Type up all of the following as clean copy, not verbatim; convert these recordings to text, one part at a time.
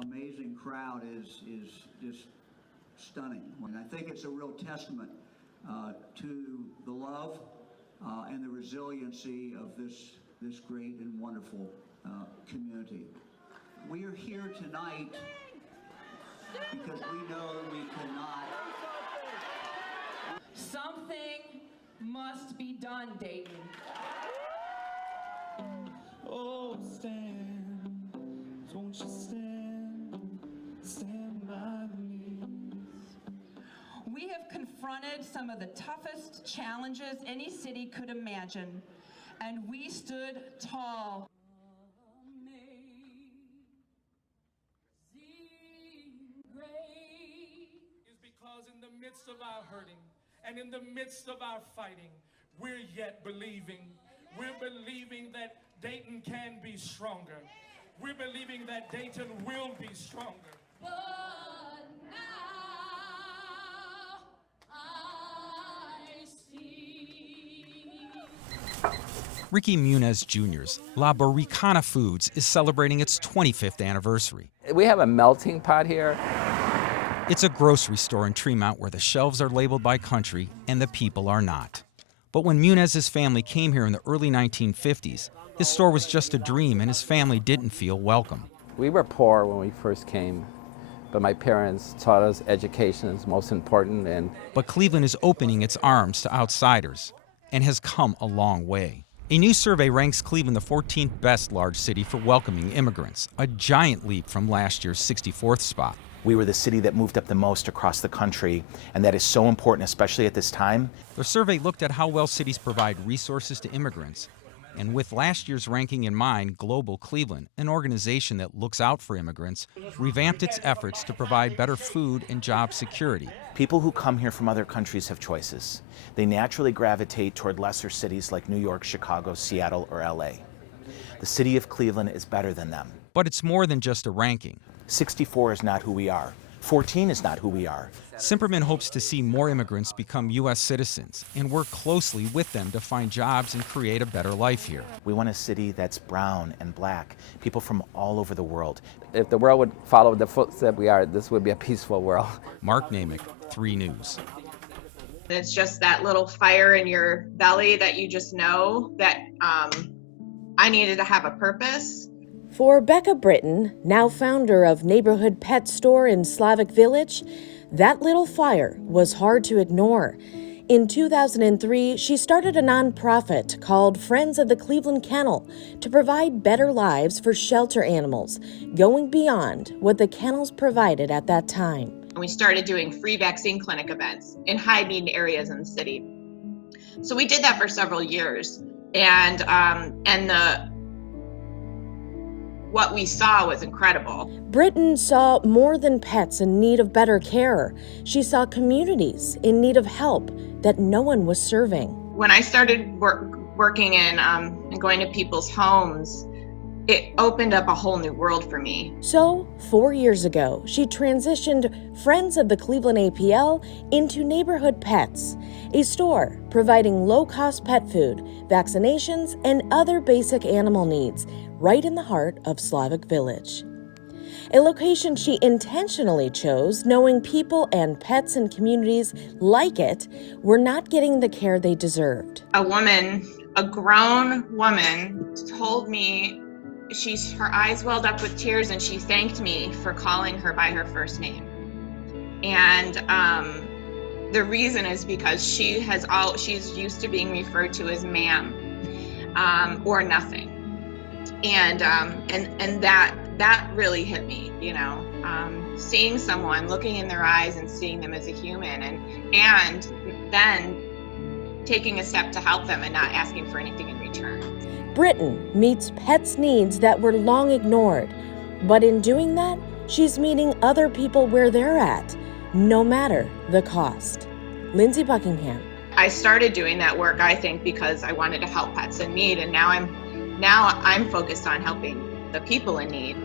amazing crowd is just stunning. And I think it's a real testament to the love and the resiliency of this great and wonderful community. We are here tonight because we know that we cannot. Something must be done, Dayton. Oh, stand, won't you stand by me. We have confronted some of the toughest challenges any city could imagine, and we stood tall. Is because in the midst of our hurting and in the midst of our fighting, we're yet believing. We're believing that Dayton can be stronger. We're believing that Dayton will be stronger. But now I see. Ricky Munez Jr.'s La Barricana Foods is celebrating its 25th anniversary. We have a melting pot here. It's a grocery store in Tremont where the shelves are labeled by country and the people are not. But when Munez's family came here in the early 1950s, his store was just a dream and his family didn't feel welcome. We were poor when we first came, but my parents taught us education is most important. But Cleveland is opening its arms to outsiders and has come a long way. A new survey ranks Cleveland the 14th best large city for welcoming immigrants, a giant leap from last year's 64th spot. We were the city that moved up the most across the country, and that is so important, especially at this time. The survey looked at how well cities provide resources to immigrants, and with last year's ranking in mind, Global Cleveland, an organization that looks out for immigrants, revamped its efforts to provide better food and job security. People who come here from other countries have choices. They naturally gravitate toward lesser cities like New York, Chicago, Seattle, or LA. The city of Cleveland is better than them. But it's more than just a ranking. 64 is not who we are. 14 is not who we are. Simperman hopes to see more immigrants become U.S. citizens and work closely with them to find jobs and create a better life here. We want a city that's brown and black, people from all over the world. If the world would follow the footsteps we are, this would be a peaceful world. Mark Namick, 3 News. It's just that little fire in your belly that you just know that I needed to have a purpose. For Becca Britton, now founder of Neighborhood Pet Store in Slavic Village, that little fire was hard to ignore. In 2003, she started a nonprofit called Friends of the Cleveland Kennel to provide better lives for shelter animals, going beyond what the kennels provided at that time. We started doing free vaccine clinic events in high-need areas in the city. So we did that for several years, and what we saw was incredible. Britton saw more than pets in need of better care. She saw communities in need of help that no one was serving. When I started working in and going to people's homes, it opened up a whole new world for me. So, 4 years ago, she transitioned Friends of the Cleveland APL into Neighborhood Pets, a store providing low-cost pet food, vaccinations, and other basic animal needs right in the heart of Slavic Village. A location she intentionally chose, knowing people and pets in communities like it were not getting the care they deserved. A grown woman, told me, her eyes welled up with tears and she thanked me for calling her by her first name. And the reason is because she's used to being referred to as ma'am or nothing. And that really hit me, seeing someone, looking in their eyes and seeing them as a human, and then taking a step to help them and not asking for anything in return. Britton meets pets' needs that were long ignored, but in doing that, she's meeting other people where they're at, no matter the cost. Lindsay Buckingham. I started doing that work, I think, because I wanted to help pets in need, and now I'm focused on helping the people in need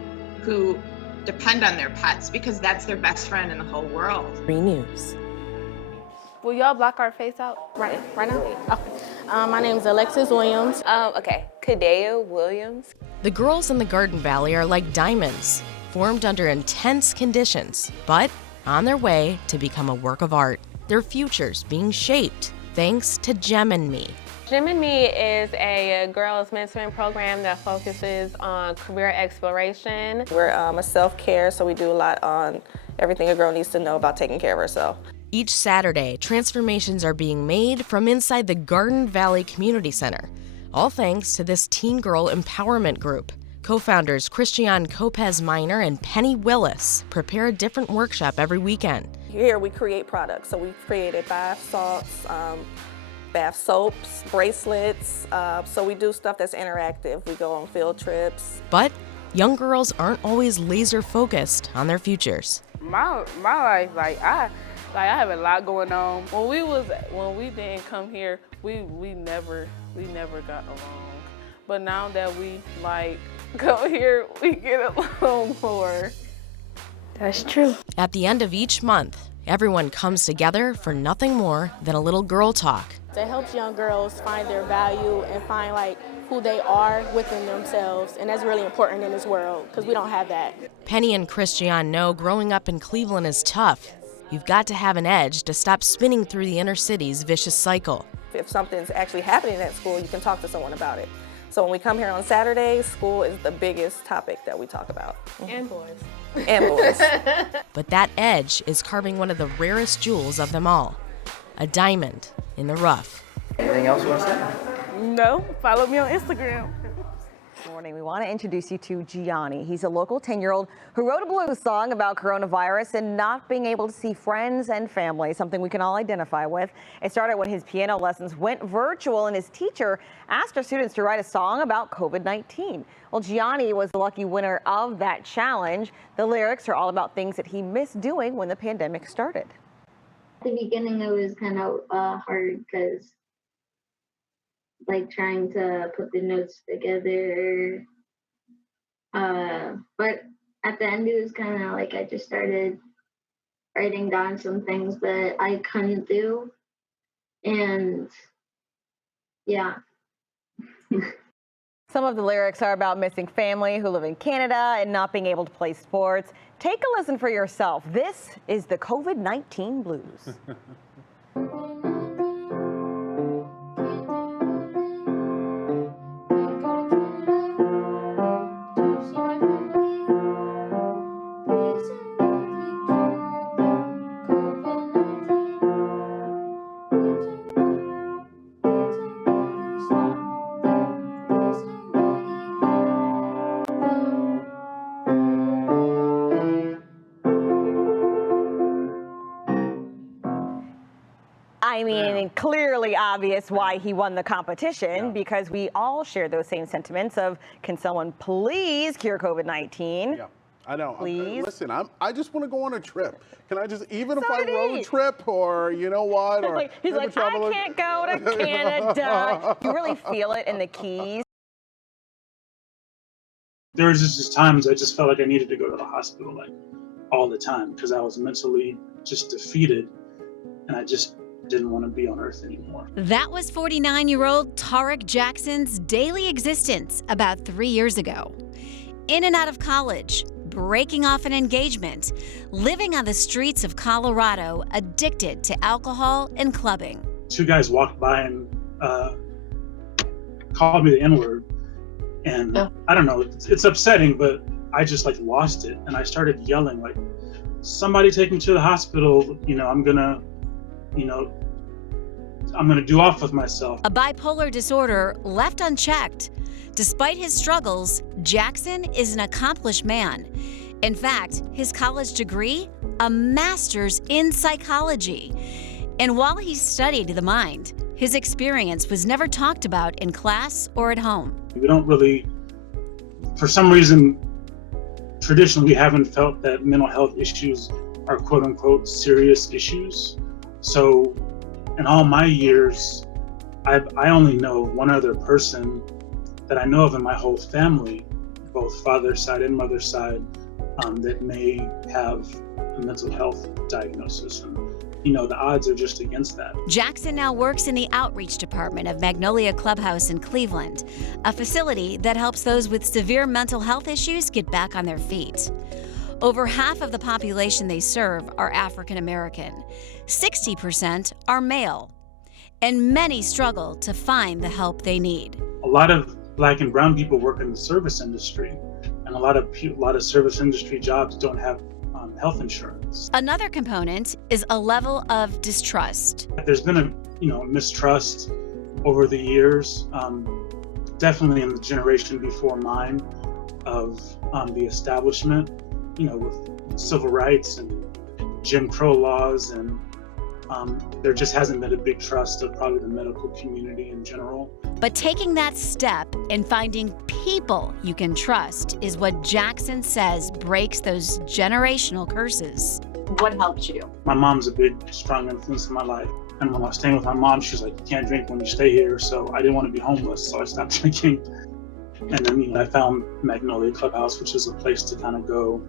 who depend on their pets because that's their best friend in the whole world. 3 News. Will y'all block our face out right now? Okay. My name is Alexis Williams. Okay. Kadea Williams. The girls in the Garden Valley are like diamonds, formed under intense conditions, but on their way to become a work of art. Their futures being shaped thanks to Gem and Me. Gem and Me is a girls mentoring program that focuses on career exploration. We're a self-care, so we do a lot on everything a girl needs to know about taking care of herself. Each Saturday, transformations are being made from inside the Garden Valley Community Center, all thanks to this teen girl empowerment group. Co-founders Christian Copez Minor and Penny Willis prepare a different workshop every weekend. Here we create products, so we've created bath salts, bath soaps, bracelets, so we do stuff that's interactive. We go on field trips. But young girls aren't always laser focused on their futures. My life, I have a lot going on. When we didn't come here, we never got along. But now that we go here, we get along more. That's true. At the end of each month, everyone comes together for nothing more than a little girl talk. It helps young girls find their value and find who they are within themselves, and that's really important in this world because we don't have that. Penny and Christian know growing up in Cleveland is tough. You've got to have an edge to stop spinning through the inner city's vicious cycle. If something's actually happening at school, you can talk to someone about it. So when we come here on Saturdays, school is the biggest topic that we talk about. And boys. And boys. But that edge is carving one of the rarest jewels of them all, a diamond in the rough. Anything else you want to say? No, follow me on Instagram. Good morning. We want to introduce you to Gianni. He's a local 10-year-old who wrote a blues song about coronavirus and not being able to see friends and family, something we can all identify with. It started when his piano lessons went virtual and his teacher asked her students to write a song about COVID-19. Well, Gianni was the lucky winner of that challenge. The lyrics are all about things that he missed doing when the pandemic started. At the beginning, it was kind of hard because trying to put the notes together. But at the end, it was kind of I just started writing down some things that I couldn't do. And yeah. Some of the lyrics are about missing family who live in Canada and not being able to play sports. Take a listen for yourself. This is the COVID-19 blues. I mean, clearly obvious why he won the competition, because we all share those same sentiments of, can someone please cure COVID-19? Yeah, I know. Please. Listen, I just want to go on a trip. Can I just, even if I road trip or you know what? Or he's like, I can't go to Canada. You really feel it in the keys. There was just times I just felt like I needed to go to the hospital all the time because I was mentally just defeated and I just didn't want to be on Earth anymore. That was 49-year-old Tarek Jackson's daily existence about 3 years ago. In and out of college, breaking off an engagement, living on the streets of Colorado, addicted to alcohol and clubbing. Two guys walked by and called me the N-word. And I don't know, it's upsetting, but I just lost it. And I started yelling somebody take me to the hospital. I'm gonna do off with myself. A bipolar disorder left unchecked. Despite his struggles, Jackson is an accomplished man. In fact, his college degree, a master's in psychology. And while he studied the mind, his experience was never talked about in class or at home. We don't really, for some reason, traditionally we haven't felt that mental health issues are quote unquote serious issues. So in all my years, I only know one other person that I know of in my whole family, both father's side and mother's side, that may have a mental health diagnosis. the odds are just against that. Jackson now works in the outreach department of Magnolia Clubhouse in Cleveland, a facility that helps those with severe mental health issues get back on their feet. Over half of the population they serve are African American. 60% are male. And many struggle to find the help they need. A lot of Black and brown people work in the service industry, and a lot of service industry jobs don't have health insurance. Another component is a level of distrust. There's been a mistrust over the years, definitely in the generation before mine, of the establishment, with civil rights and Jim Crow laws, and there just hasn't been a big trust of probably the medical community in general. But taking that step and finding people you can trust is what Jackson says breaks those generational curses. What helped you? My mom's a big, strong influence in my life. And when I was staying with my mom, she was like, you can't drink when you stay here. So I didn't want to be homeless, so I stopped drinking. And then I found Magnolia Clubhouse, which is a place to kind of go.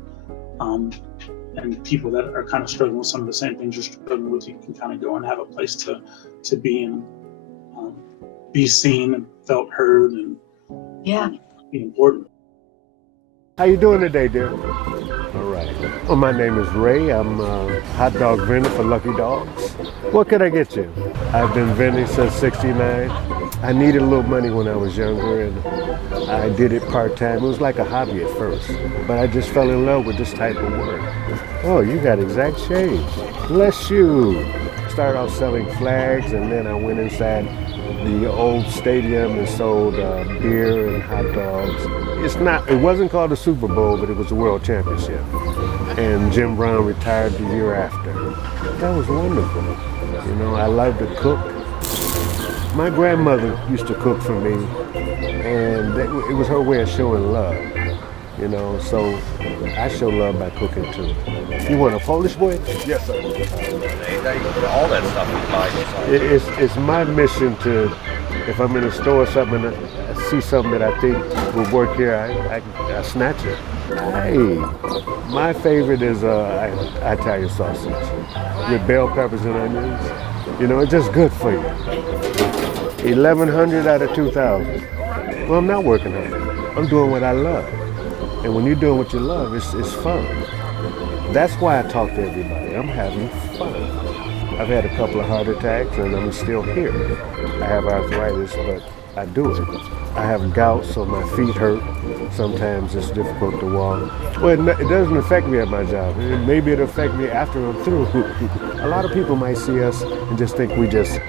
And people that are kind of struggling with some of the same things you're struggling with, you can kind of go and have a place to be and be seen and felt heard and be important. How you doing today, dear? All right. Well, my name is Ray. I'm a hot dog vendor for Lucky Dogs. What could I get you? I've been vending since '69. I needed a little money when I was younger, and I did it part-time. It was like a hobby at first, but I just fell in love with this type of work. Oh, you got exact shade. Bless you. Started off selling flags, and then I went inside the old stadium and sold beer and hot dogs. It wasn't called the Super Bowl, but it was the World Championship. And Jim Brown retired the year after. That was wonderful. I love to cook. My grandmother used to cook for me, and it was her way of showing love. So I show love by cooking too. You want a Polish boy? Yes, sir. All that stuff you buy. It's my mission to, if I'm in a store or something, I see something that I think will work here, I snatch it. Hey, my favorite is Italian sausage with bell peppers and onions. It's just good for you. 1,100 out of 2,000. Well, I'm not working hard. I'm doing what I love. And when you're doing what you love, it's fun. That's why I talk to everybody. I'm having fun. I've had a couple of heart attacks and I'm still here. I have arthritis, but I do it. I have gout, so my feet hurt. Sometimes it's difficult to walk. Well, it doesn't affect me at my job. Maybe it'll affect me after I'm through. A lot of people might see us and just think we just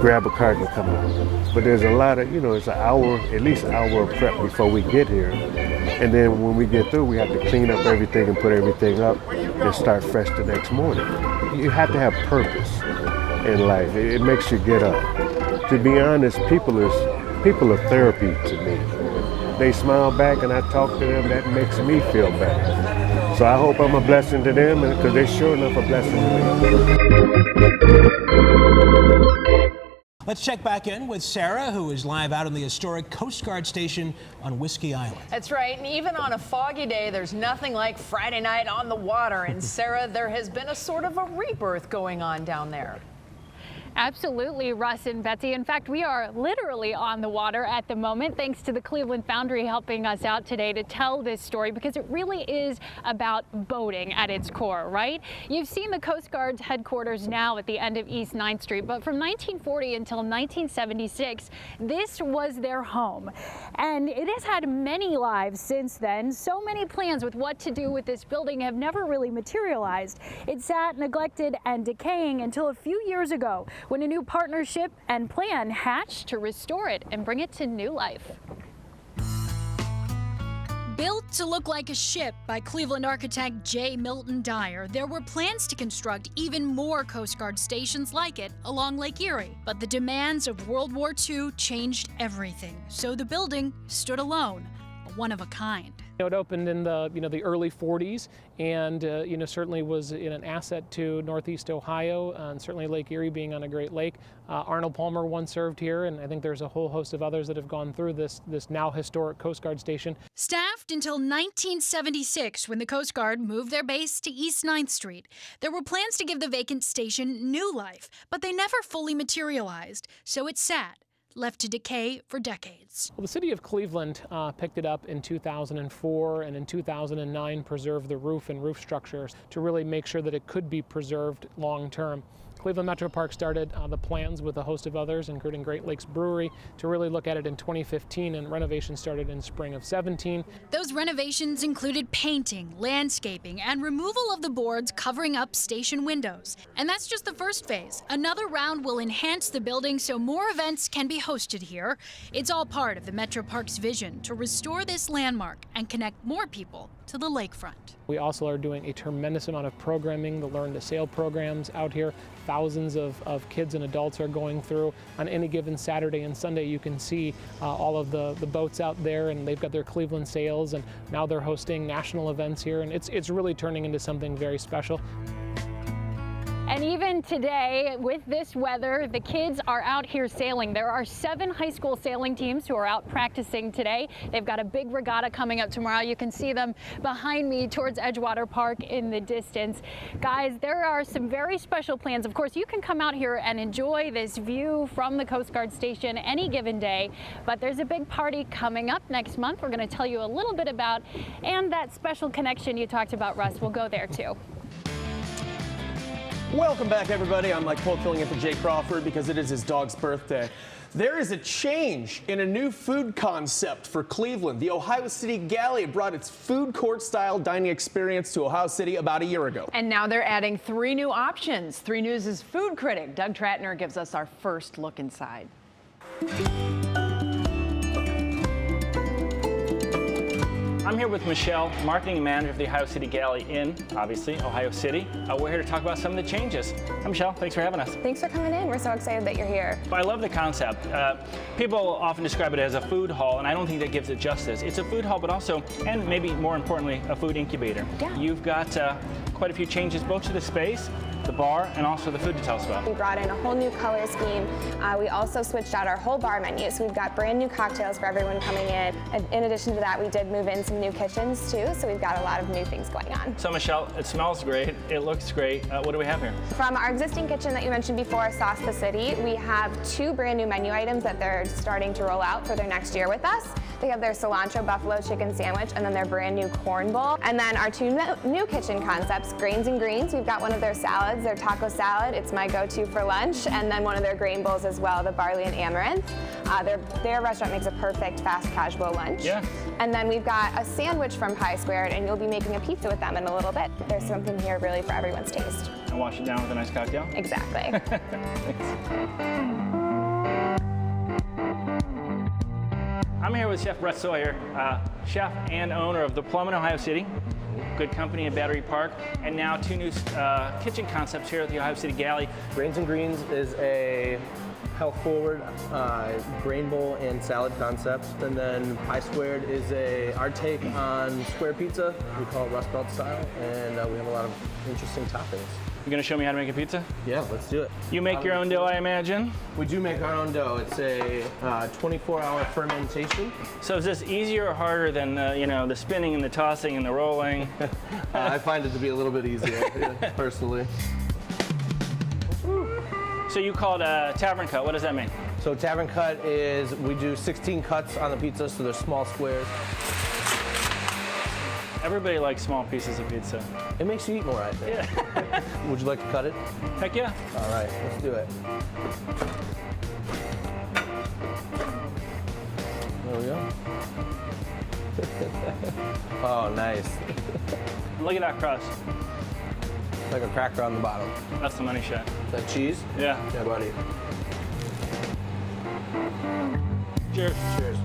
grab a cart and come out. But there's a lot of, it's an hour, at least an hour of prep before we get here. And then when we get through, we have to clean up everything and put everything up and start fresh the next morning. You have to have purpose in life. It makes you get up. To be honest, people are therapy to me. They smile back and I talk to them, that makes me feel better. So I hope I'm a blessing to them, because they're sure enough a blessing to me. Let's check back in with Sarah, who is live out in the historic Coast Guard station on Whiskey Island. That's right, and even on a foggy day, there's nothing like Friday night on the water. And Sarah, there has been a sort of a rebirth going on down there. Absolutely, Russ and Betsy. In fact, we are literally on the water at the moment, thanks to the Cleveland Foundry helping us out today to tell this story, because it really is about boating at its core, right? You've seen the Coast Guard's headquarters now at the end of East 9th Street, but from 1940 until 1976, this was their home. And it has had many lives since then. So many plans with what to do with this building have never really materialized. It sat neglected and decaying until a few years ago, when a new partnership and plan hatched to restore it and bring it to new life. Built to look like a ship by Cleveland architect J. Milton Dyer, there were plans to construct even more Coast Guard stations like it along Lake Erie. But the demands of World War II changed everything, so the building stood alone, one of a kind. It opened in the early 40s, and certainly was an asset to Northeast Ohio, and certainly Lake Erie being on a great lake. Arnold Palmer once served here, and I think there's a whole host of others that have gone through this now historic Coast Guard station. Staffed until 1976, when the Coast Guard moved their base to East 9th Street. There were plans to give the vacant station new life, but they never fully materialized, so it sat, left to decay for decades. Well, the city of Cleveland picked it up in 2004, and in 2009 preserved the roof and roof structures to really make sure that it could be preserved long term. Cleveland Metro Park started the plans with a host of others, including Great Lakes Brewery, to really look at it in 2015, and renovations started in spring of 17. Those renovations included painting, landscaping, and removal of the boards covering up station windows. And that's just the first phase. Another round will enhance the building so more events can be hosted here. It's all part of the Metro Park's vision to restore this landmark and connect more people to the lakefront. We also are doing a tremendous amount of programming, the Learn to Sail programs out here. Thousands of kids and adults are going through. On any given Saturday and Sunday, you can see all of the boats out there, and they've got their Cleveland sails, and now they're hosting national events here, and it's really turning into something very special. And even today, with this weather, the kids are out here sailing. There are 7 high school sailing teams who are out practicing today. They've got a big regatta coming up tomorrow. You can see them behind me towards Edgewater Park in the distance. Guys, there are some very special plans. Of course, you can come out here and enjoy this view from the Coast Guard station any given day, but there's a big party coming up next month we're going to tell you a little bit about, and that special connection you talked about, Russ, will go there too. Welcome back, everybody. I'm Mike Polk filling in for Jay Crawford because it is his dog's birthday. There is a change in a new food concept for Cleveland. The Ohio City Galley brought its food court-style dining experience to Ohio City about a year ago. And now they're adding 3 new options. 3 News' food critic Doug Tratner gives us our first look inside. I'm here with Michelle, marketing manager of the Ohio City Galley in, obviously, Ohio City. We're here to talk about some of the changes. Hi, Michelle. Thanks for having us. Thanks for coming in. We're so excited that you're here. I love the concept. People often describe it as a food hall, and I don't think that gives it justice. It's a food hall, but also, and maybe more importantly, a food incubator. Yeah. You've got quite a few changes, both to the space, the bar, and also the food to tell us about. We brought in a whole new color scheme. We also switched out our whole bar menu, so we've got brand new cocktails for everyone coming in. And in addition to that, we did move in some new kitchens too, so we've got a lot of new things going on. So Michelle, it smells great, it looks great. What do we have here? From our existing kitchen that you mentioned before, Sauce the City, we have 2 brand new menu items that they're starting to roll out for their next year with us. They have their cilantro buffalo chicken sandwich and then their brand new corn bowl. And then our 2 new kitchen concepts, Grains and Greens. We've got one of their salads, their taco salad. It's my go-to for lunch. And then one of their grain bowls as well, the barley and amaranth. Their restaurant makes a perfect fast casual lunch. Yeah. And then we've got a sandwich from Pie Squared, and you'll be making a pizza with them in a little bit. There's something here really for everyone's taste. And wash it down with a nice cocktail? Exactly. I'm here with Chef Brett Sawyer, chef and owner of the Plum in Ohio City, good company in Battery Park, and now 2 new kitchen concepts here at the Ohio City Galley. Grains and Greens is a health-forward grain bowl and salad concept, and then Pie Squared is our take on square pizza. We call it Rust Belt style, and we have a lot of interesting toppings. You gonna show me how to make a pizza? Yeah, let's do it. You make your own dough, I imagine? We do make our own dough. It's a 24-hour fermentation. So is this easier or harder than the spinning and the tossing and the rolling? I find it to be a little bit easier, personally. So you call it a tavern cut. What does that mean? So tavern cut is we do 16 cuts on the pizza, so they're small squares. Everybody likes small pieces of pizza. It makes you eat more, I think. Yeah. Would you like to cut it? Heck yeah. All right, let's do it. There we go. Oh, nice. Look at that crust. Like a cracker on the bottom. That's the money shot. Is that cheese? Yeah. Yeah, buddy. Cheers. Cheers.